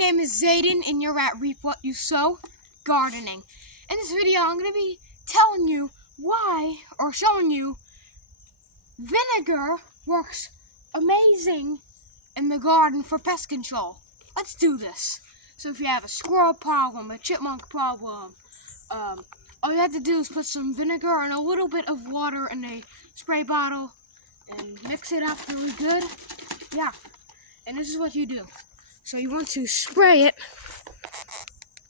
name is Zayden, and you're at Reap What You Sow Gardening. In this video, I'm going to be telling you why, or showing you, vinegar works amazing in the garden for pest control. Let's do this. So if you have a squirrel problem, a chipmunk problem, all you have to do is put some vinegar and a little bit of water in a spray bottle and mix it up really good. Yeah, and this is what you do. So you want to spray it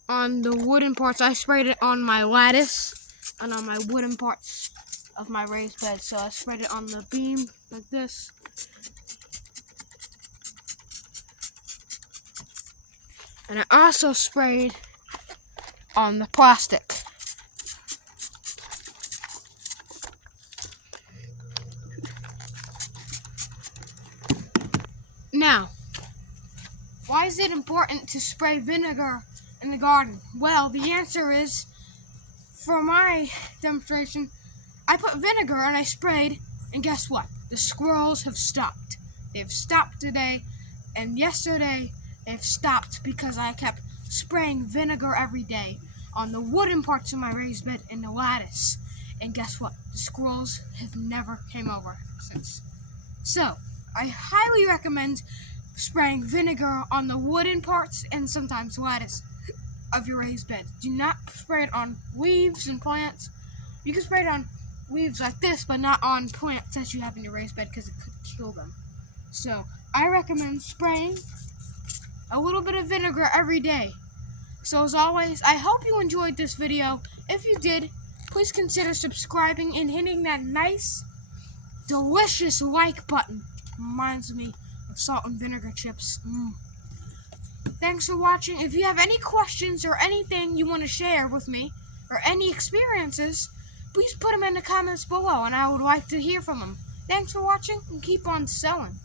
on the wooden parts. I sprayed it on my lattice and on my wooden parts of my raised bed. So I sprayed it on the beam like this. And I also sprayed on the plastic. Now, why is it important to spray vinegar in the garden? Well, the answer is, for my demonstration, I put vinegar and I sprayed, and guess what? The squirrels have stopped. They've stopped today, and yesterday they've stopped because I kept spraying vinegar every day on the wooden parts of my raised bed and the lattice. And guess what? The squirrels have never came over since. So, I highly recommend spraying vinegar on the wooden parts and sometimes lattice of your raised bed. Do not spray it on leaves and plants. You can spray it on leaves like this, but not on plants that you have in your raised bed because it could kill them. So, I recommend spraying a little bit of vinegar every day. So as always, I hope you enjoyed this video. If you did, please consider subscribing and hitting that nice, delicious like button. Reminds me of salt and vinegar chips. Thanks for watching. If you have any questions or anything you want to share with me, or any experiences, please put them in the comments below, and I would like to hear from them. Thanks for watching, and keep on selling.